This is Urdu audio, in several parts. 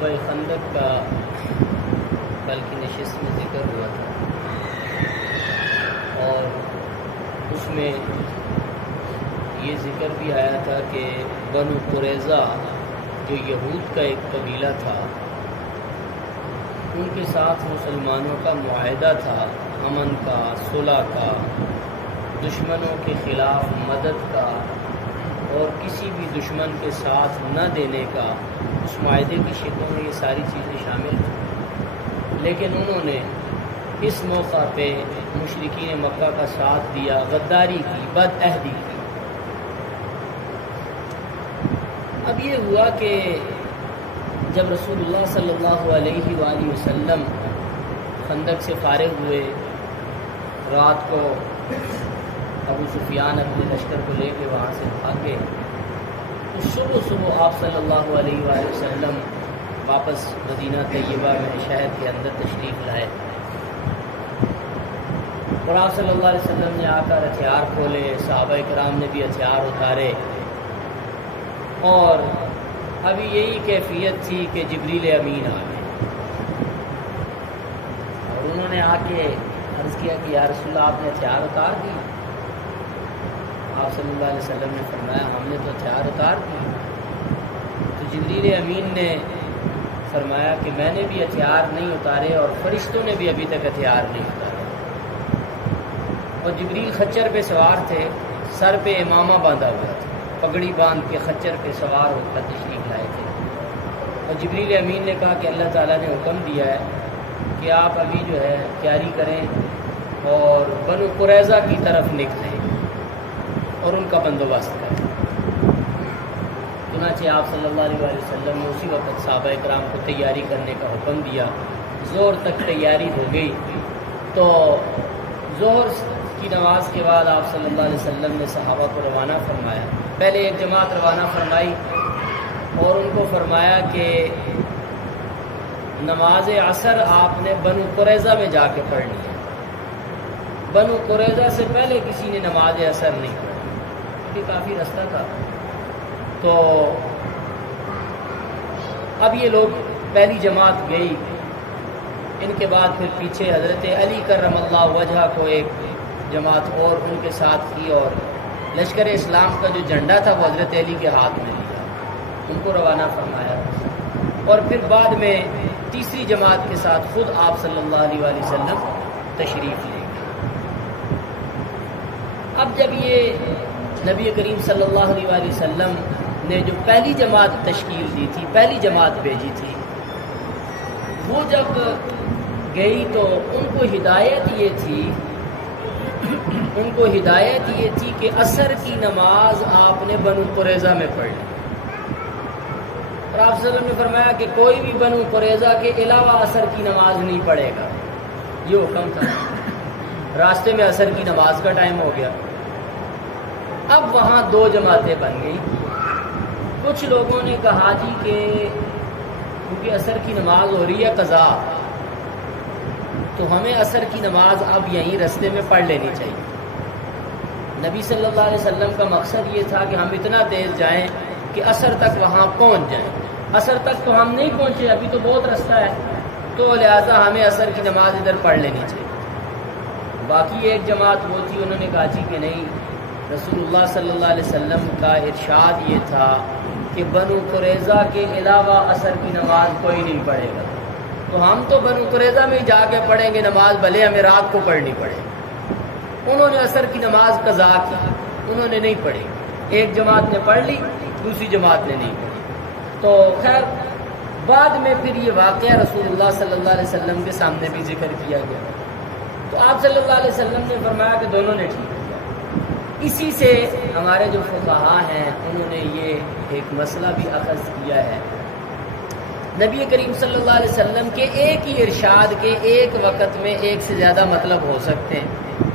غزوہ خندق کا کل کی نشست میں ذکر ہوا تھا، اور اس میں یہ ذکر بھی آیا تھا کہ بنو قریظہ جو یہود کا ایک قبیلہ تھا، ان کے ساتھ مسلمانوں کا معاہدہ تھا، امن کا، صلح کا، دشمنوں کے خلاف مدد کا، اور کسی بھی دشمن کے ساتھ نہ دینے کا۔ اس معاہدے کی شکلوں میں یہ ساری چیزیں شامل ہیں، لیکن انہوں نے اس موقع پہ مشرکین مکہ کا ساتھ دیا، غداری کی، بد عہدی کی۔ اب یہ ہوا کہ جب رسول اللہ صلی اللہ علیہ وآلہ وسلم خندق سے فارغ ہوئے، رات کو ابو سفیان اپنے لشکر کو لے کے وہاں سے بھاگے، تو صبح آپ صلی اللہ علیہ وآلہ وسلم واپس مدینہ طیبہ میں شہر کے اندر تشریف لائے، اور آپ صلی اللہ علیہ وسلم نے آ کر ہتھیار کھولے، صحابہ کرام نے بھی ہتھیار اتارے، اور ابھی یہی کیفیت تھی کہ جبریل امین آ گئے، اور انہوں نے آ کے عرض کیا کہ یا رسول اللہ آپ نے ہتھیار اتار دی؟ آپ صلی اللہ علیہ وسلم نے فرمایا ہم نے تو ہتھیار اتار دی۔ تو جبریل امین نے فرمایا کہ میں نے بھی ہتھیار نہیں اتارے، اور فرشتوں نے بھی ابھی تک ہتھیار نہیں اتارے۔ اور جبریل خچر پہ سوار تھے، سر پہ امامہ باندھا ہوا تھا، پگڑی باندھ کے خچر پہ سوار ہو کر تشریف لائے تھے۔ اور جبریل امین نے کہا کہ اللہ تعالیٰ نے حکم دیا ہے کہ آپ ابھی جو ہے تیاری کریں اور بنو قریظہ کی طرف نکلیں اور ان کا بندوبست کریں۔ چنانچہ آپ صلی اللہ علیہ وسلم نے اسی وقت صحابہ کرام کو تیاری کرنے کا حکم دیا۔ زور تک تیاری ہو گئی، تو ظہر کی نماز کے بعد آپ صلی اللہ علیہ وسلم نے صحابہ کو روانہ فرمایا۔ پہلے ایک جماعت روانہ فرمائی اور ان کو فرمایا کہ نماز عصر آپ نے بنو قریظہ میں جا کے پڑھنی ہے۔ بنو قریظہ سے پہلے کسی نے نماز عصر نہیں پڑھی، کیونکہ کافی رستہ تھا۔ تو اب یہ لوگ پہلی جماعت گئی، ان کے بعد پھر پیچھے حضرت علی کرم اللہ وجہ کو ایک جماعت اور ان کے ساتھ کی، اور لشکر اسلام کا جو جھنڈا تھا وہ حضرت علی کے ہاتھ میں لیا، ان کو روانہ فرمایا، اور پھر بعد میں تیسری جماعت کے ساتھ خود آپ صلی اللہ علیہ وآلہ وسلم تشریف لے گئے۔ اب جب یہ نبی کریم صلی اللہ علیہ وآلہ وسلم نے جو پہلی جماعت تشکیل دی تھی، پہلی جماعت بھیجی تھی، وہ جب گئی تو ان کو ہدایت یہ تھی کہ عصر کی نماز آپ نے بنو قریظہ میں پڑھ لی، اور آپ صلی اللہ علیہ وسلم نے فرمایا کہ کوئی بھی بنو قریظہ کے علاوہ عصر کی نماز نہیں پڑھے گا، یہ حکم تھا۔ راستے میں عصر کی نماز کا ٹائم ہو گیا، اب وہاں دو جماعتیں بن گئی۔ کچھ لوگوں نے کہا جی کہ کیونکہ عصر کی نماز ہو رہی ہے قضا، تو ہمیں عصر کی نماز اب یہیں رستے میں پڑھ لینی چاہیے۔ نبی صلی اللہ علیہ وسلم کا مقصد یہ تھا کہ ہم اتنا تیز جائیں کہ عصر تک وہاں پہنچ جائیں۔ عصر تک تو ہم نہیں پہنچے، ابھی تو بہت رستہ ہے، تو لہٰذا ہمیں عصر کی نماز ادھر پڑھ لینی چاہیے۔ باقی ایک جماعت وہ تھی، انہوں نے کہا جی کہ نہیں، رسول اللہ صلی اللہ علیہ وسلم کا ارشاد یہ تھا کہ بنو قریظہ کے علاوہ عصر کی نماز کوئی نہیں پڑھے گا، تو ہم تو بنو قریظہ میں جا کے پڑھیں گے نماز، بھلے ہمیں رات کو پڑھنی پڑے۔ انہوں نے عصر کی نماز قضا کی، انہوں نے نہیں پڑھی، ایک جماعت نے پڑھ لی، دوسری جماعت نے نہیں پڑھی۔ تو خیر بعد میں پھر یہ واقعہ رسول اللہ صلی اللہ علیہ وسلم کے سامنے بھی ذکر کیا گیا، تو آپ صلی اللہ علیہ وسلم نے فرمایا کہ دونوں نے ٹھیک کیا۔ اسی سے ہمارے جو فقہاء ہیں انہوں نے یہ ایک مسئلہ بھی اخذ کیا ہے، نبی کریم صلی اللہ علیہ وسلم کے ایک ہی ارشاد کے ایک وقت میں ایک سے زیادہ مطلب ہو سکتے ہیں،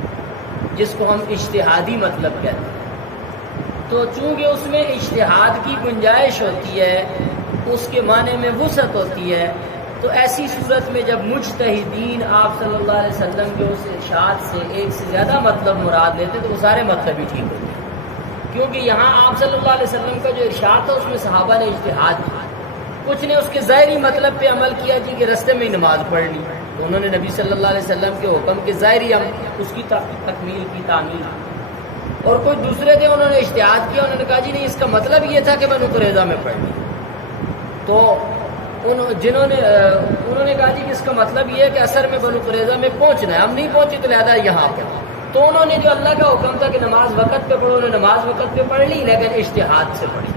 جس کو ہم اجتہادی مطلب کہتے ہیں۔ تو چونکہ اس میں اجتہاد کی گنجائش ہوتی ہے، اس کے معنی میں وسعت ہوتی ہے، تو ایسی صورت میں جب مجتہدین آپ صلی اللہ علیہ وسلم کے اس ارشاد سے ایک سے زیادہ مطلب مراد لیتے تو وہ سارے مطلب ہی ٹھیک ہوتے ہیں، کیونکہ یہاں آپ صلی اللہ علیہ وسلم کا جو ارشاد تھا اس میں صحابہ نے اجتہاد کیا، کچھ نے اس کے ظاہری مطلب پہ عمل کیا جی کہ رستے میں ہی نماز پڑھ لی، تو انہوں نے نبی صلی اللہ علیہ وسلم کے حکم کے ظاہری اس کی تکمیل کی، تعمیل کی۔ اور کوئی دوسرے تھے انہوں نے اجتہاد کیا، انہوں نے کہا جی نہیں اس کا مطلب یہ تھا کہ بنو قریظہ میں پڑھ لی، تو انہوں نے کہا جی کہ اس کا مطلب یہ ہے کہ عصر میں بنو قریظہ میں پہنچنا ہے، ہم نہیں پہنچے تو لہذا یہاں پہ، تو انہوں نے جو اللہ کا حکم تھا کہ نماز وقت پہ پڑھو، انہوں نے نماز وقت پہ پڑھ لی لیکن اجتہاد سے پڑھی،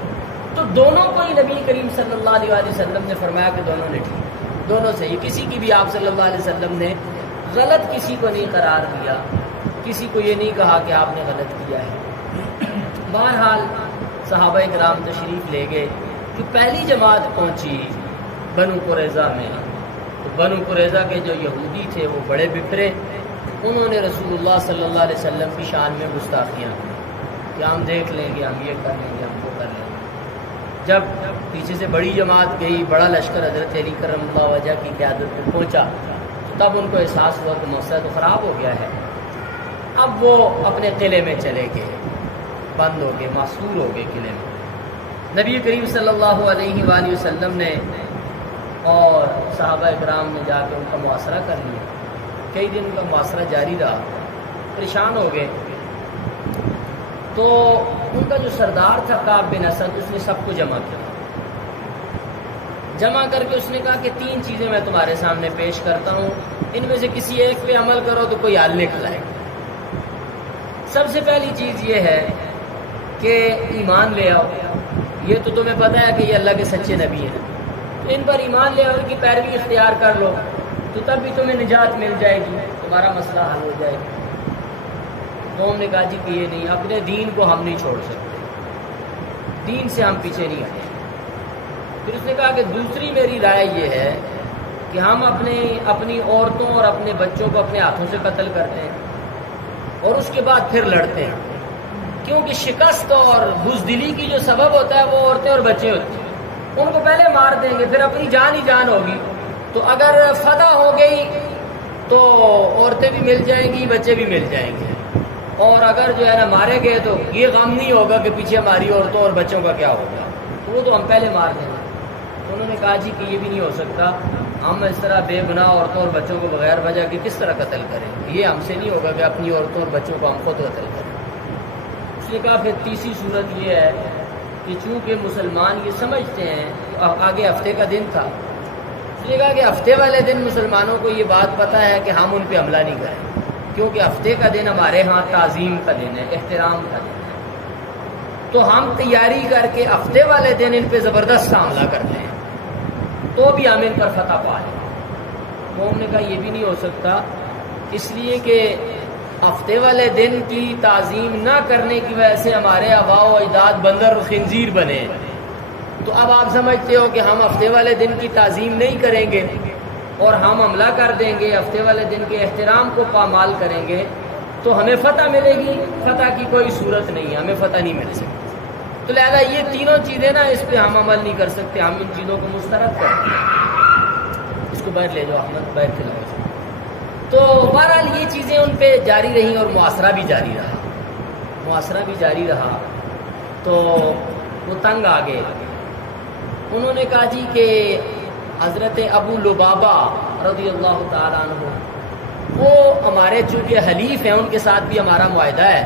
تو دونوں کو ہی نبی کریم صلی اللہ علیہ وسلم نے فرمایا کہ دونوں نے ٹھیک، دونوں سے ہی، کسی کی بھی آپ صلی اللہ علیہ وسلم نے غلط کسی کو نہیں قرار دیا، کسی کو یہ نہیں کہا کہ آپ نے غلط کیا ہے۔ بہرحال صحابہ کرام تشریف لے گئے کہ پہلی جماعت پہنچی بنو قریظہ میں، تو بنو قریظہ کے جو یہودی تھے وہ بڑے بپرے، انہوں نے رسول اللہ صلی اللہ علیہ وسلم کی شان میں گستاخیاں کی کہ ہم دیکھ لیں گے، ہم یہ کر لیں گے، ہم وہ کر لیں گے۔ جب پیچھے سے بڑی جماعت گئی، بڑا لشکر حضرت علی کرم اللہ وجہ کی قیادت میں پہنچا، تب ان کو احساس ہوا کہ موقع تو خراب ہو گیا ہے، اب وہ اپنے قلعے میں چلے گئے، بند ہو گئے، محصور ہو گئے قلعے میں۔ نبی کریم صلی اللہ علیہ وآلہ وسلم نے اور صحابہ اکرام نے جا کے ان کا محاصرہ کر لیا، کئی دن کا محاصرہ جاری رہا، پریشان ہو گئے، تو ان کا جو سردار تھا کعب بن اسد، اس نے سب کو جمع کیا، جمع کر کے اس نے کہا کہ 3 چیزیں میں تمہارے سامنے پیش کرتا ہوں، ان میں سے کسی ایک پہ عمل کرو تو کوئی حل نکل آئے گا۔ سب سے پہلی چیز یہ ہے کہ ایمان لے آؤ، یہ تو تمہیں پتہ ہے کہ یہ اللہ کے سچے نبی ہیں، تو ان پر ایمان لے آؤ، ان کی پیروی اختیار کر لو تو تب بھی تمہیں نجات مل جائے گی، تمہارا مسئلہ حل ہو جائے گا۔ قوم نے کہا جی کہ یہ نہیں، اپنے دین کو ہم نہیں چھوڑ سکتے، دین سے ہم پیچھے نہیں ہٹیں۔ پھر اس نے کہا کہ دوسری میری رائے یہ ہے کہ ہم اپنی عورتوں اور اپنے بچوں کو اپنے ہاتھوں سے قتل کرتے ہیں اور اس کے بعد پھر لڑتے ہیں، کیونکہ شکست اور بزدلی کی جو سبب ہوتا ہے وہ عورتیں اور بچے ہوتے ہیں، ان کو پہلے مار دیں گے، پھر اپنی جان ہی جان ہوگی، تو اگر فتح ہو گئی تو عورتیں بھی مل جائیں گی، بچے بھی مل جائیں گے، اور اگر جو ہے نا مارے گئے تو یہ غم نہیں ہوگا کہ پیچھے ہماری عورتوں اور بچوں کا کیا ہوگا، تو وہ تو ہم پہلے مار دیں گے۔ تو انہوں نے کہا جی کہ یہ بھی نہیں ہو سکتا، ہم اس طرح بے گناہ عورتوں اور بچوں کو بغیر وجہ کے کس طرح قتل کریں، یہ ہم سے نہیں ہوگا کہ اپنی عورتوں اور بچوں کو ہم خود قتل کریں۔ اس نے کہا پھر تیسری صورت یہ ہے کہ چونکہ مسلمان یہ سمجھتے ہیں، آگے ہفتے کا دن تھا، اس نے کہا کہ ہفتے والے دن مسلمانوں کو یہ بات پتہ ہے کہ ہم ان پہ حملہ نہیں کریں، کیونکہ ہفتے کا دن ہمارے ہاں تعظیم کا دن ہے، احترام کا دن ہے، تو ہم تیاری کر کے ہفتے والے دن ان پہ زبردست حملہ کرتے ہیں تو بھی ہم ان پر فتح پا لیں۔ قوم نے کہا یہ بھی نہیں ہو سکتا، اس لیے کہ ہفتے والے دن کی تعظیم نہ کرنے کی وجہ سے ہمارے آباء و اجداد بندر اور خنزیر بنے، تو اب آپ سمجھتے ہو کہ ہم ہفتے والے دن کی تعظیم نہیں کریں گے اور ہم حملہ کر دیں گے، ہفتے والے دن کے احترام کو پامال کریں گے تو ہمیں فتح ملے گی، فتح کی کوئی صورت نہیں ہے، ہمیں فتح نہیں مل سکتی، تو لہذا یہ تینوں چیزیں نا اس پہ ہم عمل نہیں کر سکتے، ہم ان چیزوں کو مسترد کرتے ہیں۔ اس کو باہر لے جاؤ احمد، باہر کھلاؤ۔ تو بہرحال یہ چیزیں ان پہ جاری رہیں اور محاصرہ بھی جاری رہا، تو وہ تنگ آ گئے، انہوں نے کہا جی کہ حضرت ابو لبابہ رضی اللہ تعالیٰ عنہ وہ ہمارے چونکہ حلیف ہیں، ان کے ساتھ بھی ہمارا معاہدہ ہے،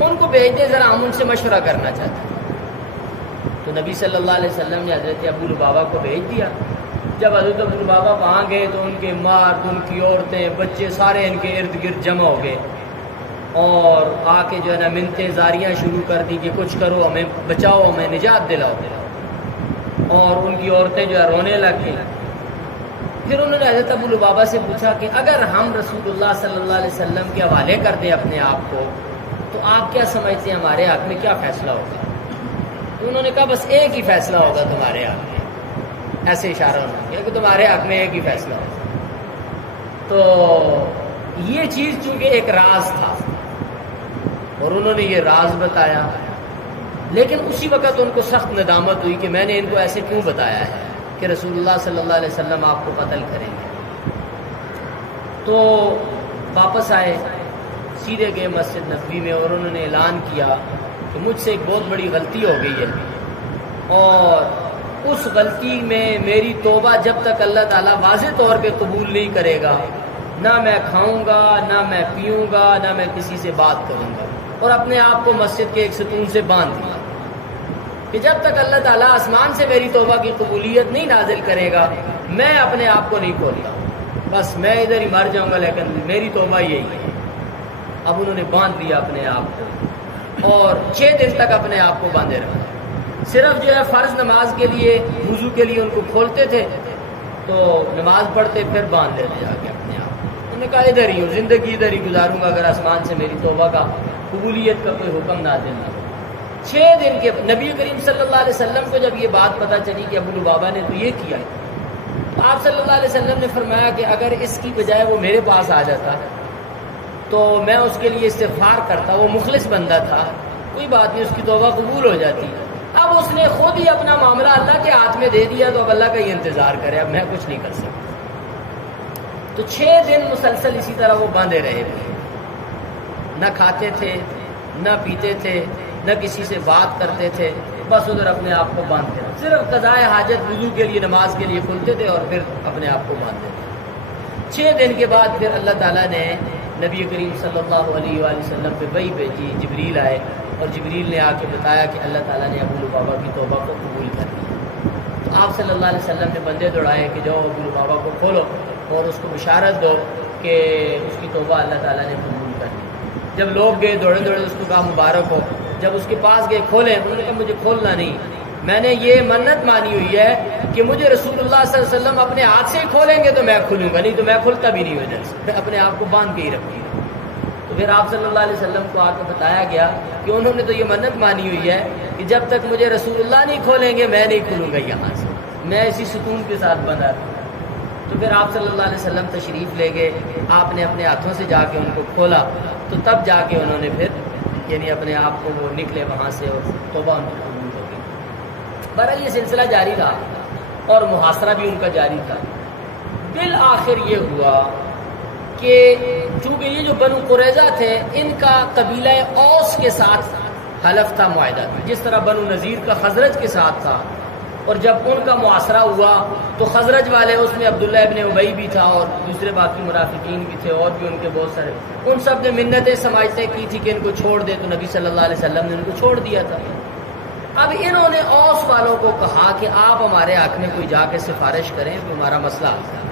ان کو بھیج دیں، ذرا ہم ان سے مشورہ کرنا چاہتے ہیں۔ تو نبی صلی اللہ علیہ وسلم نے حضرت ابو لبابہ کو بھیج دیا۔ جب حضرت ابو لبابہ وہاں گئے تو ان کے مرد، ان کی عورتیں، بچے سارے ان کے ارد گرد جمع ہو گئے اور آ کے جو ہے نا منتیں زاریاں شروع کر دی کہ کچھ کرو، ہمیں بچاؤ، ہمیں نجات دلاؤ، اور ان کی عورتیں جو ہے رونے لگ گئیں۔ پھر انہوں نے حضرت ابو لبابہ سے پوچھا کہ اگر ہم رسول اللہ صلی اللہ علیہ وسلم کے حوالے کر دیں اپنے آپ کو تو آپ کیا سمجھتے ہیں ہمارے حق میں کیا فیصلہ ہوگا؟ تو انہوں نے کہا بس ایک ہی فیصلہ ہوگا تمہارے حق میں، ایسے اشارہ انہوں نے کیا کہ تمہارے حق میں ایک ہی فیصلہ ہوگا۔ تو یہ چیز چونکہ ایک راز تھا اور انہوں نے یہ راز بتایا، لیکن اسی وقت ان کو سخت ندامت ہوئی کہ میں نے ان کو ایسے کیوں بتایا ہے کہ رسول اللہ صلی اللہ علیہ وسلم آپ کو قتل کریں گے۔ تو واپس آئے، سیدھے گئے مسجد نبوی میں اور انہوں نے اعلان کیا کہ مجھ سے ایک بہت بڑی غلطی ہو گئی ہے اور اس غلطی میں میری توبہ جب تک اللہ تعالیٰ واضح طور پہ قبول نہیں کرے گا، نہ میں کھاؤں گا، نہ میں پیوں گا، نہ میں کسی سے بات کروں گا۔ اور اپنے آپ کو مسجد کے ایک ستون سے باندھ دیا کہ جب تک اللہ تعالیٰ آسمان سے میری توبہ کی قبولیت نہیں نازل کرے گا، میں اپنے آپ کو نہیں کھولتا، بس میں ادھر ہی مر جاؤں گا، لیکن میری توبہ یہی ہے۔ اب انہوں نے باندھ دیا اپنے آپ کو، اور 6 دن تک اپنے آپ کو باندھے رکھا۔ صرف جو ہے فرض نماز کے لیے، وضو کے لیے ان کو کھولتے تھے تو نماز پڑھتے، پھر باندھ لیتے جا کے اپنے آپ۔ انہوں نے کہا ادھر ہی ہوں، زندگی ادھر ہی گزاروں گا اگر آسمان سے میری توبہ کا قبولیت کا کوئی حکم نازل نہ ہو۔ 6 دن کے نبی کریم صلی اللہ علیہ وسلم کو جب یہ بات پتہ چلی کہ ابو لبابہ نے تو یہ کیا ہے، تو آپ صلی اللہ علیہ وسلم نے فرمایا کہ اگر اس کی بجائے وہ میرے پاس آ جاتا تو میں اس کے لیے استغفار کرتا، وہ مخلص بندہ تھا، کوئی بات نہیں، اس کی توبہ قبول ہو جاتی۔ اب اس نے خود ہی اپنا معاملہ اللہ کے ہاتھ میں دے دیا، تو اب اللہ کا یہ انتظار کرے، اب میں کچھ نہیں کر سکتا۔ تو 6 دن مسلسل اسی طرح وہ باندھے رہے، نہ کھاتے تھے، نہ پیتے تھے، نہ کسی سے بات کرتے تھے، بس ادھر اپنے آپ کو باندھتے رہے، صرف قضاء حاجت وضو کے لیے، نماز کے لیے کھلتے تھے اور پھر اپنے آپ کو باندھتے تھے۔ 6 دن کے بعد پھر اللہ تعالیٰ نے نبی کریم صلی اللہ علیہ وآلہ وسلم پہ وحی بھیجی، جبریل آئے اور جبریل نے آ کے بتایا کہ اللہ تعالیٰ نے ابو لبابہ کی توبہ کو قبول کر لیا۔ تو آپ صلی اللہ علیہ وسلم نے بندے دوڑائے کہ جاؤ ابو لبابہ کو کھولو اور اس کو بشارت دو کہ اس کی توبہ اللہ تعالیٰ نے قبول کر لی۔ جب لوگ گئے دوڑے دوڑے، اس کو کہا مبارک ہو۔ جب اس کے پاس گئے کھولیں، انہوں نے کہا مجھے کھولنا نہیں، میں نے یہ منت مانی ہوئی ہے کہ مجھے رسول اللہ صلی اللہ علیہ وسلم اپنے ہاتھ سے ہی کھولیں گے تو میں کھولوں گا، نہیں تو میں کھلتا بھی نہیں وجہ سے، میں اپنے آپ کو باندھ کے ہی رکھتی ہوں۔ تو پھر آپ صلی اللہ علیہ وسلم کو آ کے بتایا گیا کہ انہوں نے تو یہ منت مانی ہوئی ہے کہ جب تک مجھے رسول اللہ نہیں کھولیں گے میں نہیں کھلوں گا یہاں سے، میں اسی ستون کے ساتھ بندھا تھا۔ تو پھر آپ صلی اللہ علیہ وسلم تشریف لے گئے، آپ نے اپنے ہاتھوں سے جا کے ان کو کھولا، تو تب جا کے انہوں نے پھر یعنی اپنے آپ کو وہ نکلے وہاں سے اور توبہ ان کی قبول ہو گئی۔ بہرحال یہ سلسلہ جاری رہا اور محاصرہ بھی ان کا جاری تھا۔ بالآخر یہ ہوا کہ چونکہ یہ جو بنو قریظہ تھے، ان کا قبیلہ اوس کے ساتھ حلف تھا، معاہدہ تھا، جس طرح بنو نذیر کا خزرج کے ساتھ تھا۔ اور جب ان کا محاصرہ ہوا تو خزرج والے، اس میں عبداللہ ابن ابی بھی تھا اور دوسرے باقی منافقین بھی تھے، اور بھی ان کے بہت سارے، ان سب نے منتیں سماجتیں کی تھی کہ ان کو چھوڑ دے، تو نبی صلی اللہ علیہ وسلم نے ان کو چھوڑ دیا تھا۔ اب انہوں نے اوس والوں کو کہا کہ آپ ہمارے حق میں کوئی جا کے سفارش کریں تو ہمارا مسئلہ حل ہے۔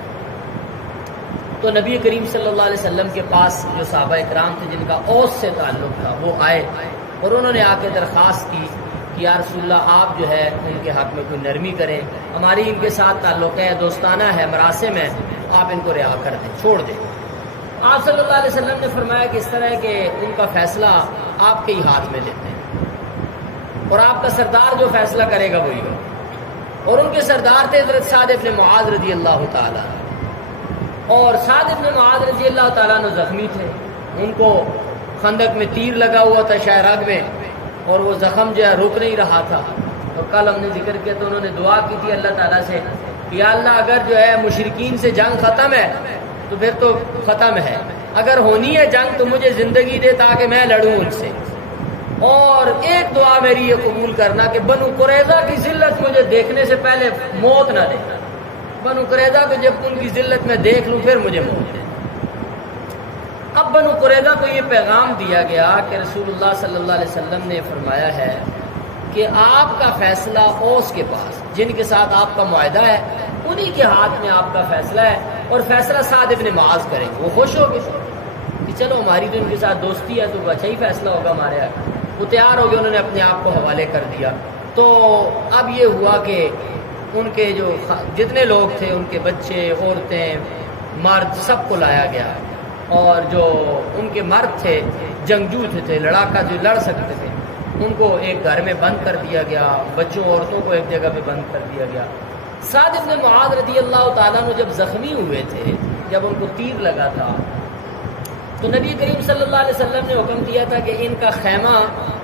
تو نبی کریم صلی اللہ علیہ وسلم کے پاس جو صحابہ اکرام تھے جن کا اوس سے تعلق تھا وہ آئے اور انہوں نے آ کے درخواست کی کہ یا رسول اللہ آپ جو ہے ان کے حق میں کوئی نرمی کریں، ہماری ان کے ساتھ تعلق ہے، دوستانہ ہے، مراسم ہے، آپ ان کو رہا کر دیں، چھوڑ دیں۔ آپ صلی اللہ علیہ وسلم نے فرمایا کہ اس طرح ہے کہ ان کا فیصلہ آپ کے ہی ہاتھ میں دیتے ہیں اور آپ کا سردار جو فیصلہ کرے گا وہی ہو۔ اور ان کے سردار تھے حضرت سعد ابن معاذ رضی اللہ تعالیٰ، اور سعد ابن معاذ رضی اللہ تعالیٰ نے زخمی تھے، ان کو خندق میں تیر لگا ہوا تھا شاہ رگ میں، اور وہ زخم جو ہے رک نہیں رہا تھا۔ تو کل ہم نے ذکر کیا تو انہوں نے دعا کی تھی اللہ تعالیٰ سے کہ یا اللہ اگر جو ہے مشرکین سے جنگ ختم ہے تو پھر تو ختم ہے، اگر ہونی ہے جنگ تو مجھے زندگی دے تاکہ میں لڑوں ان سے، اور ایک دعا میری یہ قبول کرنا کہ بنو قریظہ کی ذلت مجھے دیکھنے سے پہلے موت نہ دے، بنو قریظہ کو جب ان کی ذلت میں دیکھ لوں پھر مجھے موت دے۔ اب بنو قریظہ کو یہ پیغام دیا گیا کہ رسول اللہ صلی اللہ علیہ وسلم نے فرمایا ہے کہ آپ کا فیصلہ اوس کے پاس، جن کے ساتھ آپ کا معاہدہ ہے، انہی کے ہاتھ میں آپ کا فیصلہ ہے، اور فیصلہ سعد ابن معاذ کریں گے۔ وہ خوش ہو گئے کہ چلو ہماری تو ان کے ساتھ دوستی ہے تو اچھا ہی فیصلہ ہوگا ہمارے حق، وہ تیار ہو گئے، انہوں نے اپنے آپ کو حوالے کر دیا۔ تو اب یہ ہوا کہ ان کے جو جتنے لوگ تھے، ان کے بچے، عورتیں، مرد، سب کو لایا گیا، اور جو ان کے مرد تھے، جنگجو تھے، لڑاکا جو لڑ سکتے تھے، ان کو ایک گھر میں بند کر دیا گیا، بچوں عورتوں کو ایک جگہ پہ بند کر دیا گیا۔ سعد ابن معاذ رضی اللہ تعالیٰ عنہ جب زخمی ہوئے تھے، جب ان کو تیر لگا تھا، تو نبی کریم صلی اللہ علیہ وسلم نے حکم دیا تھا کہ ان کا خیمہ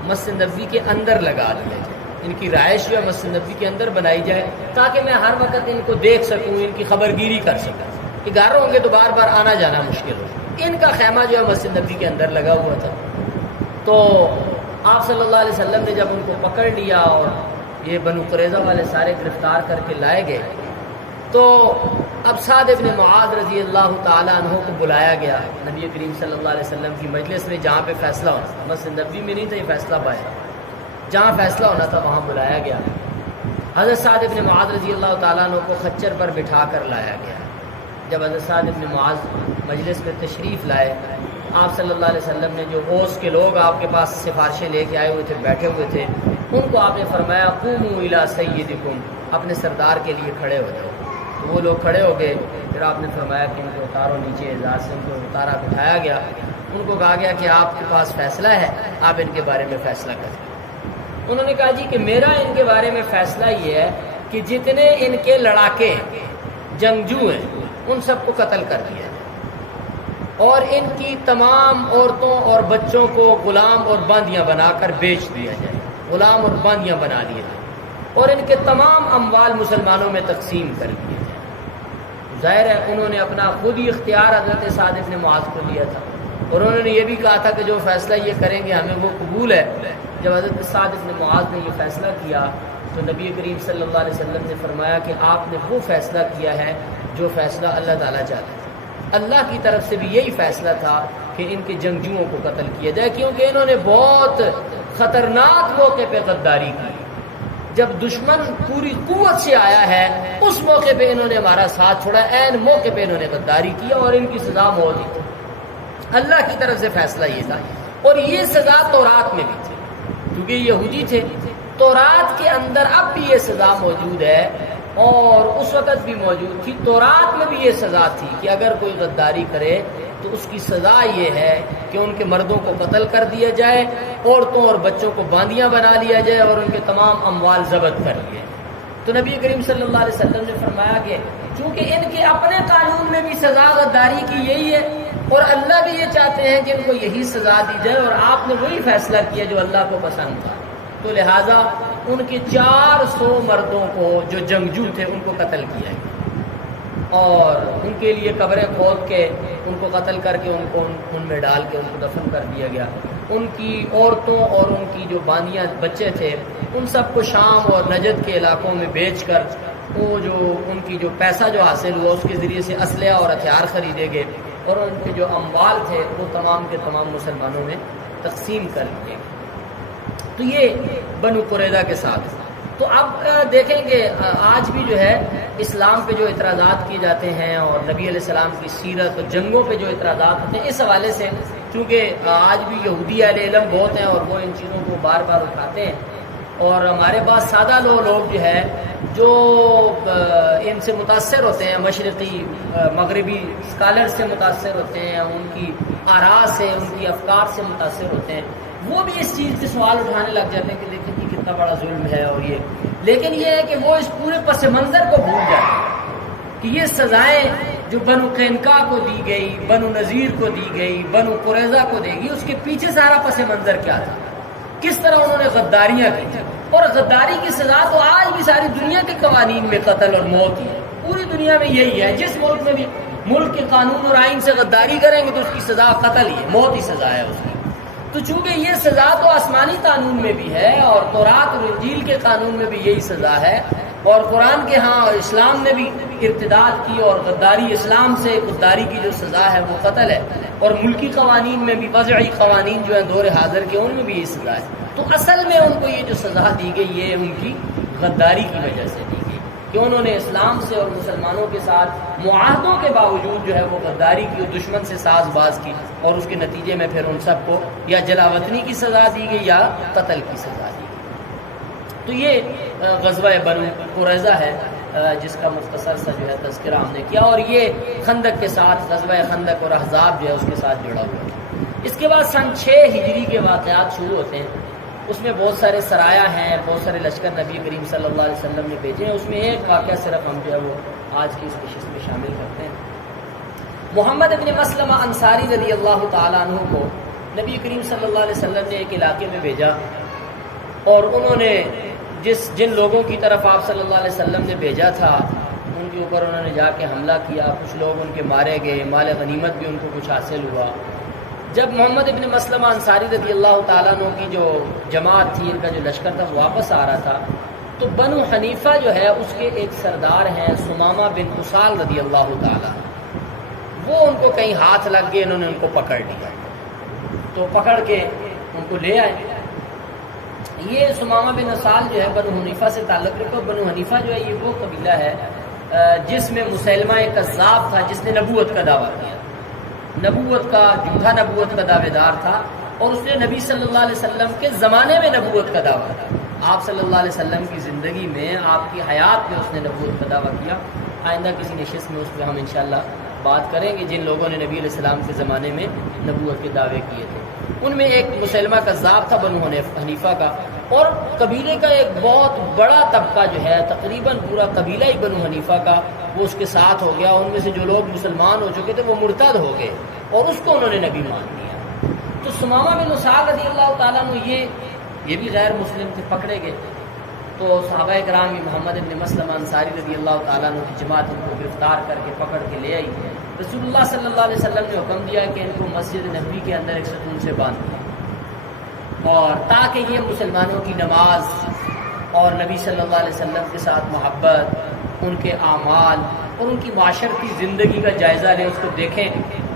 مسجد نبوی کے اندر لگا دیا جائے، ان کی رہائش جو ہے مسجد نبوی کے اندر بنائی جائے تاکہ میں ہر وقت ان کو دیکھ سکوں، ان کی خبرگیری کر سکوں، کہ گھر ہوں گے تو بار بار آنا جانا مشکل ہو۔ ان کا خیمہ جو ہے مسجد نبوی کے اندر لگا ہوا تھا۔ تو آپ صلی اللہ علیہ وسلم نے جب ان کو پکڑ لیا اور یہ بنو قریظہ والے سارے گرفتار کر کے لائے گئے، تو اب سعد ابن معاذ رضی اللہ تعالیٰ عنہ کو بلایا گیا نبی کریم صلی اللہ علیہ وسلم کی مجلس میں، جہاں پہ فیصلہ ہونا، مسجد نبوی میں نہیں تھا یہ فیصلہ پایا، جہاں فیصلہ ہونا تھا وہاں بلایا گیا۔ حضرت سعد ابن معاذ رضی اللہ تعالیٰ عنہ کو خچر پر بٹھا کر لایا گیا۔ جب حضرت سعد ابن معاذ مجلس میں تشریف لائے، آپ صلی اللہ علیہ وسلم نے جو اوس کے لوگ آپ کے پاس سفارشیں لے کے آئے ہوئے تھے، بیٹھے ہوئے تھے، ان کو آپ نے فرمایا قوموا الی سیدکم، اپنے سردار کے لیے کھڑے ہو جاؤ۔ تو وہ لوگ کھڑے ہو گئے، پھر آپ نے فرمایا کہ ان کو اتارو نیچے، اعزاز سے ان کو اتارا، بٹھایا گیا۔ ان کو کہا گیا کہ آپ کے پاس فیصلہ ہے، آپ ان کے بارے میں فیصلہ کریں۔ انہوں نے کہا جی کہ میرا ان کے بارے میں فیصلہ یہ ہے کہ جتنے ان کے لڑاکے جنگجو ہیں ان سب کو قتل کر دیا جائے، اور ان کی تمام عورتوں اور بچوں کو غلام اور باندیاں بنا کر بیچ دیا جائے، غلام اور باندیاں بنا دیے جائیں، اور ان کے تمام اموال مسلمانوں میں تقسیم کر دیے جائیں۔ ظاہر ہے انہوں نے اپنا خود ہی اختیار حضرت سعد ابن معاذ کو دیا تھا، اور انہوں نے یہ بھی کہا تھا کہ جو فیصلہ یہ کریں گے ہمیں وہ قبول ہے۔ جب حضرت سعد ابن معاذ نے یہ فیصلہ کیا تو نبی کریم صلی اللہ علیہ وسلم نے فرمایا کہ آپ نے وہ فیصلہ کیا ہے جو فیصلہ اللہ تعالیٰ چاہتا ہے۔ اللہ کی طرف سے بھی یہی فیصلہ تھا کہ ان کے جنگجوؤں کو قتل کیا جائے، کیونکہ انہوں نے بہت خطرناک موقع پہ غداری کی۔ جب دشمن پوری قوت سے آیا ہے اس موقع پہ انہوں نے ہمارا ساتھ چھوڑا، عین موقع پہ انہوں نے غداری کیا، اور ان کی سزا موت ہی تھی۔ اللہ کی طرف سے فیصلہ یہ تھا، اور یہ سزا تورات میں بھی تھی، کیونکہ یہودی تھے۔ تورات کے اندر اب بھی یہ سزا موجود ہے، اور اس وقت بھی موجود تھی۔ تورات میں بھی یہ سزا تھی کہ اگر کوئی غداری کرے تو اس کی سزا یہ ہے کہ ان کے مردوں کو قتل کر دیا جائے، عورتوں اور بچوں کو باندیاں بنا لیا جائے، اور ان کے تمام اموال ضبط کر لیے۔ تو نبی کریم صلی اللہ علیہ وسلم نے فرمایا کہ چونکہ ان کے اپنے قانون میں بھی سزا غداری کی یہی ہے، اور اللہ بھی یہ چاہتے ہیں کہ ان کو یہی سزا دی جائے، اور آپ نے وہی فیصلہ کیا جو اللہ کو پسند تھا، تو لہٰذا ان کے 400 مردوں کو جو جنگجو تھے ان کو قتل کیا گیا، اور ان کے لیے قبریں کھود کے ان کو قتل کر کے ان کو ان میں ڈال کے ان کو دفن کر دیا گیا۔ ان کی عورتوں اور ان کی جو باندیاں بچے تھے ان سب کو شام اور نجد کے علاقوں میں بیچ کر وہ جو ان کی جو پیسہ جو حاصل ہوا اس کے ذریعے سے اسلحہ اور ہتھیار خریدے گئے، اور ان کے جو اموال تھے وہ تمام کے تمام مسلمانوں میں تقسیم کر دیے گئے۔ تو یہ بنو قریظہ کے ساتھ۔ تو اب دیکھیں کہ آج بھی جو ہے اسلام پہ جو اعتراضات کیے جاتے ہیں، اور نبی علیہ السلام کی سیرت اور جنگوں پہ جو اعتراضات ہوتے ہیں، اس حوالے سے چونکہ آج بھی یہودی اہل علم بہت ہیں اور وہ ان چیزوں کو بار بار اٹھاتے ہیں، اور ہمارے پاس سادہ لوگ جو ہے جو ان سے متاثر ہوتے ہیں، مشرقی مغربی اسکالر سے متاثر ہوتے ہیں، ان کی آراء سے، ان کی افکار سے متاثر ہوتے ہیں، وہ بھی اس چیز کے سوال اٹھانے لگ جاتے ہیں کہ دیکھیں کہ کتنا بڑا ظلم ہے اور یہ، لیکن یہ ہے کہ وہ اس پورے پس منظر کو بھول جاتے ہیں کہ یہ سزائیں جو بنو قینقاع کو دی گئی، بنو نذیر کو دی گئی، بنو قریظہ کو دے گی، اس کے پیچھے سارا پس منظر کیا تھا، کس طرح انہوں نے غداریاں کی تھیں۔ اور غداری کی سزا تو آج بھی ساری دنیا کے قوانین میں قتل اور موت ہی ہے، پوری دنیا میں یہی ہے، جس ملک میں بھی ملک کے قانون اور آئین سے غداری کریں گے تو اس کی سزا قتل ہی ہے، موت ہی سزا ہے اس کی۔ تو چونکہ یہ سزا تو آسمانی قانون میں بھی ہے، اور تورات اور انجیل کے قانون میں بھی یہی سزا ہے، اور قرآن کے ہاں اسلام نے بھی ارتداد کی اور غداری، اسلام سے غداری کی جو سزا ہے وہ قتل ہے، اور ملکی قوانین میں بھی، وضعی قوانین جو ہیں دور حاضر کے ان میں بھی یہی سزا ہے۔ تو اصل میں ان کو یہ جو سزا دی گئی یہ ان کی غداری کی وجہ سے دی گئی کہ انہوں نے اسلام سے اور مسلمانوں کے ساتھ معاہدوں کے باوجود جو ہے وہ غداری کی اور دشمن سے ساز باز کی، اور اس کے نتیجے میں پھر ان سب کو یا جلاوطنی کی سزا دی گئی یا قتل کی سزا دی گئی۔ تو یہ غزوہ بنو قریظہ ہے جس کا مختصر سا جو ہے تذکرہ ہم نے کیا، اور یہ خندق کے ساتھ، غزوہ خندق اور احزاب جو ہے اس کے ساتھ جڑا ہوا ہے۔ اس کے بعد سن 6 ہجری کے واقعات شروع ہوتے ہیں، اس میں بہت سارے سرایا ہیں، بہت سارے لشکر نبی کریم صلی اللہ علیہ وسلم نے بھیجے ہیں، اس میں ایک واقعہ صرف ہم جو ہے وہ آج کی اس نشست میں شامل کرتے ہیں۔ محمد ابن مسلمہ انصاری رضی اللہ تعالیٰ عنہ کو نبی کریم صلی اللہ علیہ وسلم نے ایک علاقے میں بھیجا، اور انہوں نے جن لوگوں کی طرف آپ صلی اللہ علیہ وسلم نے بھیجا تھا ان کے اوپر انہوں نے جا کے حملہ کیا، کچھ لوگ ان کے مارے گئے، مال غنیمت بھی ان کو کچھ حاصل ہوا۔ جب محمد ابن مسلمہ انصاری رضی اللہ تعالیٰ عنہ کی جو جماعت تھی، ان کا جو لشکر تھا وہ واپس آ رہا تھا، تو بنو حنیفہ جو ہے اس کے ایک سردار ہیں سمامہ بن اسال رضی اللہ تعالیٰ، وہ ان کو کہیں ہاتھ لگ گئے، انہوں نے ان کو پکڑ لیا، تو پکڑ کے ان کو لے آئے۔ یہ سمامہ بن اسال جو ہے بنو حنیفہ سے تعلق رکھتا ہے۔ بنو حنیفہ جو ہے یہ وہ قبیلہ ہے جس میں مسیلمہ کذاب تھا، جس نے نبوت کا دعویٰ کیا، نبوت کا جھوٹا نبوت کا دعوے دار تھا، اور اس نے نبی صلی اللہ علیہ وسلم کے زمانے میں نبوت کا دعویٰ کیا۔ آپ صلی اللہ علیہ وسلم کی زندگی میں، آپ کی حیات میں اس نے نبوت کا دعویٰ کیا۔ آئندہ کسی نشست میں اس پہ ہم انشاءاللہ بات کریں گے جن لوگوں نے نبی علیہ السلام کے زمانے میں نبوت کے دعوے کیے تھے۔ ان میں ایک مسلمہ کذاب تھا بنو حنیفہ کا، اور قبیلے کا ایک بہت بڑا طبقہ جو ہے، تقریباً پورا قبیلہ ہی بنو حنیفہ کا، وہ اس کے ساتھ ہو گیا۔ ان میں سے جو لوگ مسلمان ہو چکے تھے وہ مرتد ہو گئے، اور اس کو انہوں نے نبی مان لیا۔ تو سمامہ بن اسال رضی اللہ تعالیٰ عنہ یہ بھی غیر مسلم تھے، پکڑے گئے۔ تو صحابہ کرام محمد بن مسلمہ انصاری رضی اللہ تعالیٰ عنہ کی جماعت ان کو گرفتار کر کے پکڑ کے لے آئی۔ رسول اللہ صلی اللہ علیہ وسلم نے حکم دیا کہ ان کو مسجد نبوی کے اندر ایک ستون سے باندھ دیا، اور تاکہ یہ مسلمانوں کی نماز اور نبی صلی اللہ علیہ وسلم کے ساتھ محبت، ان کے اعمال اور ان کی معاشرتی زندگی کا جائزہ لیں، اس کو دیکھیں۔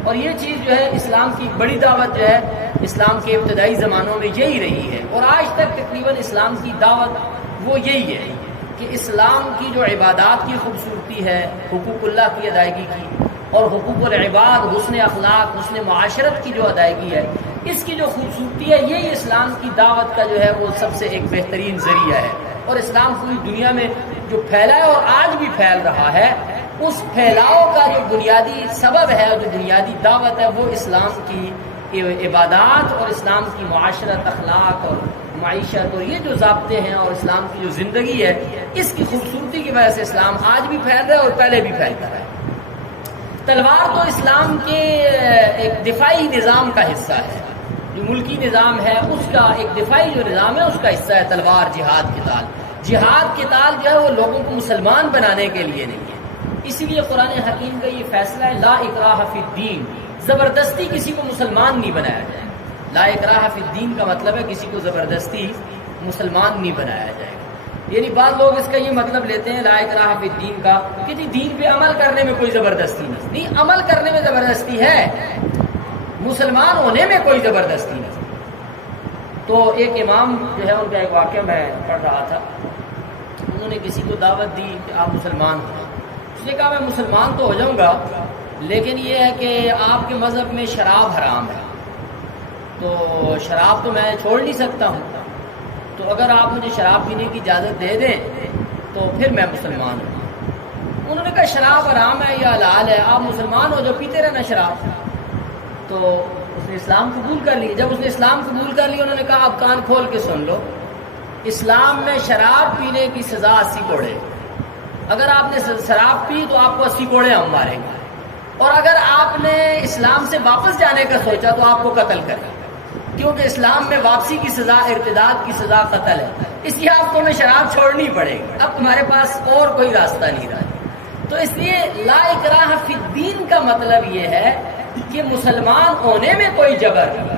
اور یہ چیز جو ہے اسلام کی بڑی دعوت جو ہے اسلام کے ابتدائی زمانوں میں یہی رہی ہے، اور آج تک تقریباً اسلام کی دعوت وہ یہی ہے کہ اسلام کی جو عبادات کی خوبصورتی ہے، حقوق اللہ کی ادائیگی کی، اور حقوق العباد، حسن اخلاق، حسن معاشرت کی جو ادائیگی ہے، اس کی جو خوبصورتی ہے، یہی اسلام کی دعوت کا جو ہے وہ سب سے ایک بہترین ذریعہ ہے۔ اور اسلام پوری دنیا میں جو پھیلا ہے اور آج بھی پھیل رہا ہے، اس پھیلاؤ کا جو بنیادی سبب ہے، جو بنیادی دعوت ہے، وہ اسلام کی عبادات اور اسلام کی معاشرت، اخلاق اور معیشت، اور یہ جو ضابطے ہیں اور اسلام کی جو زندگی ہے، اس کی خوبصورتی کی وجہ سے اسلام آج بھی پھیل رہا ہے اور پہلے بھی پھیلتا رہا ہے۔ تلوار تو اسلام کے ایک دفاعی نظام کا حصہ ہے، جو ملکی نظام ہے اس کا ایک دفاعی جو نظام ہے اس کا حصہ ہے تلوار۔ جہاد قتال، جہاد قتال جو ہے وہ لوگوں کو مسلمان بنانے کے لیے نہیں ہے، اسی لیے قرآن حکیم کا یہ فیصلہ ہے لا اکراہ فی الدین، زبردستی کسی کو مسلمان نہیں بنایا جائے۔ لا اکراہ فی الدین کا مطلب ہے کسی کو زبردستی مسلمان نہیں بنایا جائے گا۔ یعنی بعض لوگ اس کا یہ مطلب لیتے ہیں لا اکراہ فی الدین کا کہ جی دین پہ عمل کرنے میں کوئی زبردستی نہیں، عمل کرنے میں زبردستی ہے، مسلمان ہونے میں کوئی زبردستی نہیں۔ تو ایک امام جو ہے ان کا ایک واقعہ میں پڑھ رہا تھا، انہوں نے کسی کو دعوت دی کہ آپ مسلمان ہو، اس نے کہا میں مسلمان تو ہو جاؤں گا لیکن یہ ہے کہ آپ کے مذہب میں شراب حرام ہے، تو شراب تو میں چھوڑ نہیں سکتا ہوں، تو اگر آپ مجھے شراب پینے کی اجازت دے دیں تو پھر میں مسلمان ہوں۔ انہوں نے کہا شراب حرام ہے یا حلال ہے، آپ مسلمان ہو جو پیتے رہنا شراب۔ تو اس نے اسلام قبول کر لی۔ جب اس نے اسلام قبول کر لی انہوں نے کہا آپ کان کھول کے سن لو، اسلام میں شراب پینے کی سزا 80 کوڑے، اگر آپ نے شراب پی تو آپ کو 80 کوڑے ہم ماریں گے، اور اگر آپ نے اسلام سے واپس جانے کا سوچا تو آپ کو قتل کریں، کیونکہ اسلام میں واپسی کی سزا، ارتداد کی سزا قتل ہے، اس لیے آپ کو میں شراب چھوڑنی پڑے گی، اب تمہارے پاس اور کوئی راستہ نہیں رہا۔ تو اس لیے لا اکراہ فی الدین کا مطلب یہ ہے کہ مسلمان ہونے میں کوئی جبر نہیں،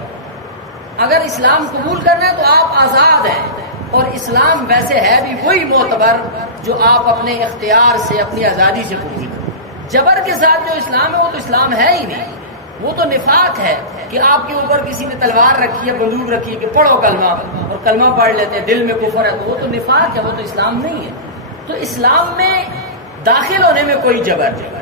اگر اسلام قبول کرنا ہے تو آپ آزاد ہیں، اور اسلام ویسے ہے بھی وہی معتبر جو آپ اپنے اختیار سے، اپنی آزادی سے قبول کریں۔ جبر کے ساتھ جو اسلام ہے وہ تو اسلام ہے ہی نہیں، وہ تو نفاق ہے کہ آپ کے اوپر کسی نے تلوار رکھی ہے، بندوق رکھی ہے کہ پڑھو کلمہ، اور کلمہ پڑھ لیتے ہیں، دل میں کفر ہے، تو وہ تو نفاق ہے، وہ تو اسلام نہیں ہے۔ تو اسلام میں داخل ہونے میں کوئی جبر نہیں،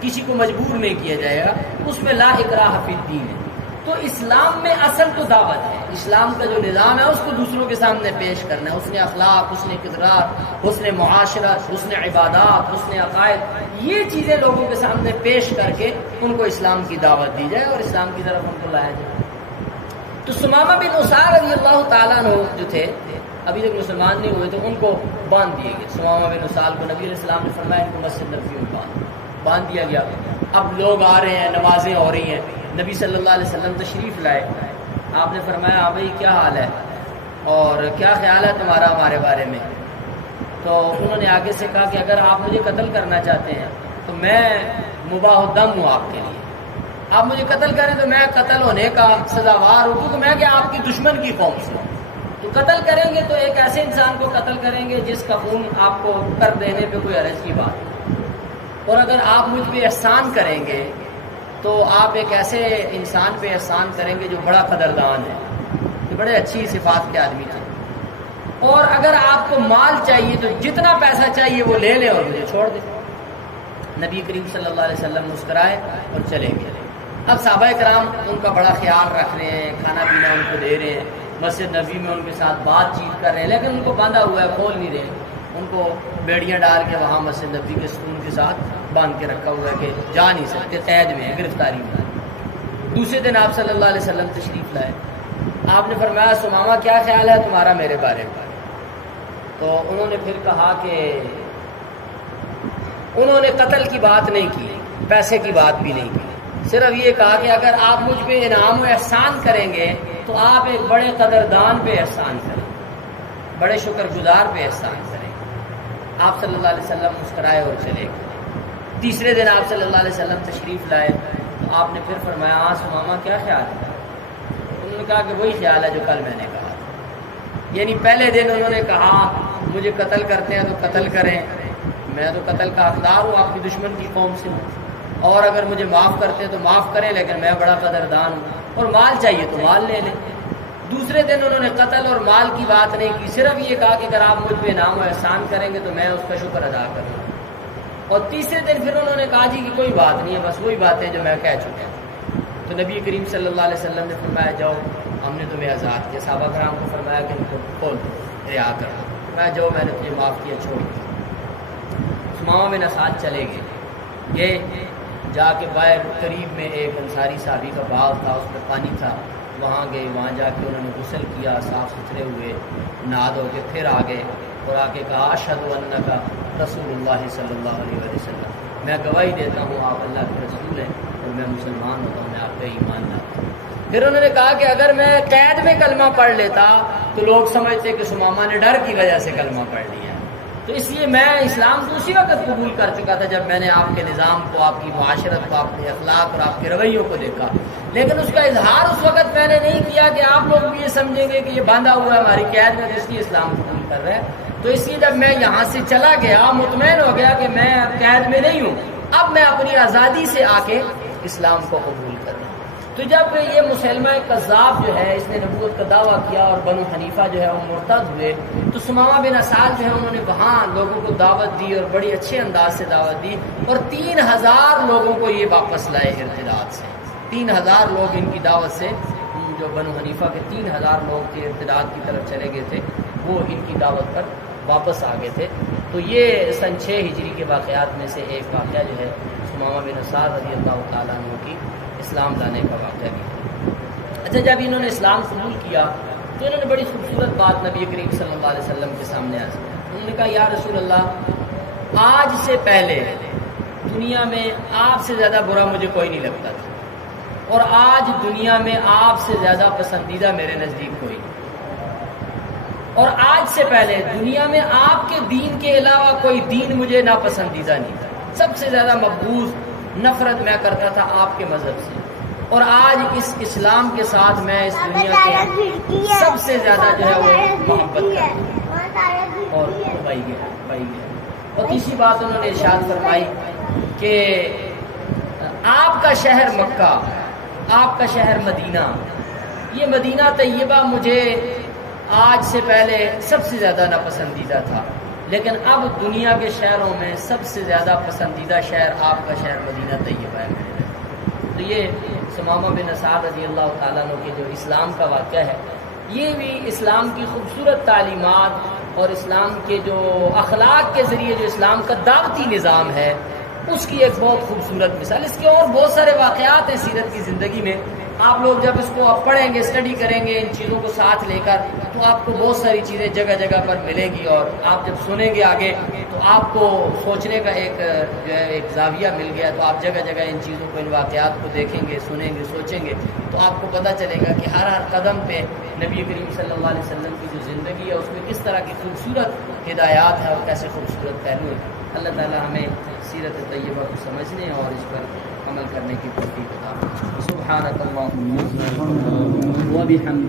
کسی کو مجبور نہیں کیا جائے گا، اس میں لا اکراہ فی الدین ہے۔ تو اسلام میں اصل تو دعوت ہے، اسلام کا جو نظام ہے اس کو دوسروں کے سامنے پیش کرنا ہے، حسن اخلاق، حسن کردار، حسن معاشرت، حسن عبادات، حسن عقائد، یہ چیزیں لوگوں کے سامنے پیش کر کے ان کو اسلام کی دعوت دی جائے اور اسلام کی طرف ان کو لایا جائے۔ تو سمامہ بن اسال رضی اللہ تعالیٰ عنہ جو تھے، ابھی تک مسلمان نہیں ہوئے، تو ان کو باندھ دیے گئے۔ سمامہ بن اسال کو نبی علیہ السلام نے فرمایا ان کو مسجد نبوی میں باندھ دیا گیا۔ اب لوگ آ رہے ہیں، نمازیں ہو رہی ہیں، نبی صلی اللہ علیہ وسلم تشریف لائے، آپ نے فرمایا ہاں بھائی کیا حال ہے اور کیا خیال ہے تمہارا ہمارے بارے میں؟ تو انہوں نے آگے سے کہا کہ اگر آپ مجھے قتل کرنا چاہتے ہیں تو میں مباح الدم ہوں آپ کے لیے، آپ مجھے قتل کریں تو میں قتل ہونے کا سزاوار ہوں، کیونکہ میں کہ آپ کی دشمن کی قوم سے ہوں۔ تو تو قتل کریں گے تو ایک ایسے انسان کو قتل کریں گے جس کا خون آپ کو کر دینے پہ کوئی حرج کی بات نہیں، اور اگر آپ مجھ پہ احسان کریں گے تو آپ ایک ایسے انسان پہ احسان کریں گے جو بڑا قدردان ہے، جو بڑے اچھی صفات کے آدمی تھے، اور اگر آپ کو مال چاہیے تو جتنا پیسہ چاہیے وہ لے لیں اور مجھے چھوڑ دیں۔ نبی کریم صلی اللہ علیہ وسلم مسکرائے اور چلے گئے۔ اب صحابہ کرام ان کا بڑا خیال رکھ رہے ہیں، کھانا پینا ان کو دے رہے ہیں، مسجد نبوی میں ان کے ساتھ بات چیت کر رہے ہیں، لیکن ان کو باندھا ہوا ہے، کھول نہیں رہے، ان کو بیڑیاں ڈال کے وہاں مسجد نبوی کے ستون کے ساتھ باندھ کے رکھا ہوا ہے کہ جا نہیں سکتے، قید میں ہے، گرفتاری میں ہے۔ دوسرے دن آپ صلی اللہ علیہ وسلم تشریف لائے، آپ نے فرمایا سمامہ کیا خیال ہے تمہارا میرے بارے میں؟ تو انہوں نے پھر کہا کہ انہوں نے قتل کی بات نہیں کی، پیسے کی بات بھی نہیں کی، صرف یہ کہا کہ اگر آپ مجھ پہ انعام و احسان کریں گے تو آپ ایک بڑے قدردان پہ احسان کریں، بڑے شکر گزار پہ احسان کریں۔ آپ صلی اللہ علیہ وسلم مسکرائے اور چلے گئے۔ تیسرے دن آپ صلی اللہ علیہ وسلم تشریف لائے تو آپ نے پھر فرمایا ہاں سمامہ کیا خیال ہے؟ انہوں نے کہا کہ وہی خیال ہے جو کل میں نے کہا تھا، یعنی پہلے دن انہوں نے کہا مجھے قتل کرتے ہیں تو قتل کریں، میں تو قتل کا حقدار ہوں، آپ کی دشمن کی قوم سے ہوں، اور اگر مجھے معاف کرتے ہیں تو معاف کریں، لیکن میں بڑا قدردان ہوں، اور مال چاہیے تو مال لے لیں۔ دوسرے دن انہوں نے قتل اور مال کی بات نہیں کی، صرف یہ کہا کہ اگر آپ مجھ پہ انعام و احسان کریں گے تو میں اس کا شکر ادا کروں گا۔ اور تیسرے دن پھر انہوں نے کہا جی کہ کوئی بات نہیں ہے، بس وہی باتیں جو میں کہہ چکا ہوں۔ تو نبی کریم صلی اللہ علیہ وسلم نے فرمایا جاؤ ہم نے تمہیں آزاد کیا۔ صحابہ کرام کو فرمایا کہ ان کو کھول دو، رہا کر دو، میں جو میں نے تجھے معاف کیا چھوڑ دیا۔ سمامہ بن اسعد چلے گئے، یہ جا کے باہر قریب میں ایک انصاری صحابی کا باغ تھا، اس میں پانی تھا، وہاں گئے، وہاں جا کے انہوں نے غسل کیا، صاف ستھرے ہوئے، نہا دھو کے پھر آ گئے اور آ کے کہا اشہد انک رسول اللہ صلی اللہ علیہ وسلم، میں گواہی دیتا ہوں آپ اللہ کے رسول ہیں اور میں مسلمان ہوتا ہوں، میں آپ کا ایمان لاتا ہوں۔ پھر انہوں نے کہا کہ اگر میں قید میں کلمہ پڑھ لیتا تو لوگ سمجھتے کہ سمامہ نے ڈر کی وجہ سے کلمہ پڑھ لیا، تو اس لیے میں اسلام کو اسی وقت قبول کر چکا تھا جب میں نے آپ کے نظام کو، آپ کی معاشرت کو، آپ کے اخلاق اور آپ کے رویوں کو دیکھا، لیکن اس کا اظہار اس وقت میں نے نہیں کیا کہ آپ لوگ بھی یہ سمجھیں گے کہ یہ باندھا ہوا ہے ہماری قید میں، تو اس لیے اسلام قبول کر رہے ہیں۔ تو اس لیے جب میں یہاں سے چلا گیا، مطمئن ہو گیا کہ میں قید میں نہیں ہوں، اب میں اپنی آزادی سے آ کے اسلام کو قبول کر رہا ہوں۔ تو جب یہ مسلمہ کذاب جو ہے اس نے نبوت کا دعویٰ کیا اور بنو حنیفہ جو ہے وہ مرتد ہوئے، تو سمامہ بن اسعد جو ہے انہوں نے وہاں لوگوں کو دعوت دی اور بڑی اچھے انداز سے دعوت دی، اور 3000 لوگوں کو یہ واپس لائے ارتداد سے۔ 3000 لوگ ان کی دعوت سے، جو بنو حنیفہ کے 3000 لوگ کے ارتداد کی طرف چلے گئے تھے، وہ ان کی دعوت پر واپس آ گئے تھے۔ تو یہ سن 6 ہجری کے واقعات میں سے ایک واقعہ جو ہے سمامہ بن اسعد رضی اللہ تعالیٰ عنہ کی اسلام لانے کا واقعہ بھی۔ اچھا، جب انہوں نے اسلام قبول کیا تو انہوں نے بڑی خوبصورت بات نبی کریم صلی اللہ علیہ وسلم کے سامنے عرض کی۔ انہوں نے کہا یا رسول اللہ، آج سے پہلے دنیا میں آپ سے زیادہ برا مجھے کوئی نہیں لگتا تھا، اور آج دنیا میں آپ سے زیادہ پسندیدہ میرے نزدیک کوئی نہیں، اور آج سے پہلے دنیا میں آپ کے دین کے علاوہ کوئی دین مجھے ناپسندیدہ نہیں تھا، سب سے زیادہ مقبوض نفرت میں کرتا تھا آپ کے مذہب سے، اور آج اس اسلام کے ساتھ میں اس دنیا کے سب سے زیادہ جو ہے وہ محبت کرتا ہوں۔ اور بھائی گیا۔ اور تیسری بات انہوں نے ارشاد فرمائی کہ آپ کا شہر مکہ، آپ کا شہر مدینہ، یہ مدینہ طیبہ مجھے آج سے پہلے سب سے زیادہ ناپسندیدہ تھا، لیکن اب دنیا کے شہروں میں سب سے زیادہ پسندیدہ شہر آپ کا شہر مدینہ طیبہ ہے میرے لیے۔ تو یہ سمامہ بن اسعد رضی اللہ تعالیٰ عنہ کے جو اسلام کا واقعہ ہے، یہ بھی اسلام کی خوبصورت تعلیمات اور اسلام کے جو اخلاق کے ذریعے جو اسلام کا دعوتی نظام ہے اس کی ایک بہت خوبصورت مثال۔ اس کے اور بہت سارے واقعات ہیں سیرت کی زندگی میں، آپ لوگ جب اس کو پڑھیں گے، اسٹڈی کریں گے ان چیزوں کو ساتھ لے کر، تو آپ کو بہت ساری چیزیں جگہ جگہ پر ملیں گی، اور آپ جب سنیں گے آگے تو آپ کو سوچنے کا ایک جو ہے ایک زاویہ مل گیا، تو آپ جگہ جگہ ان چیزوں کو، ان واقعات کو دیکھیں گے، سنیں گے، سوچیں گے، تو آپ کو پتہ چلے گا کہ ہر قدم پہ نبی کریم صلی اللہ علیہ وسلم کی جو زندگی ہے اس میں کس طرح کی خوبصورت ہدایات ہے اور کیسے خوبصورت پہلو ہے۔ اللہ تعالیٰ ہمیں سیرت طیبہ کو سمجھنے اور اس پر عمل کرنے کی توفیق عطا فرمائے۔ سبحانک اللہم و بحمدک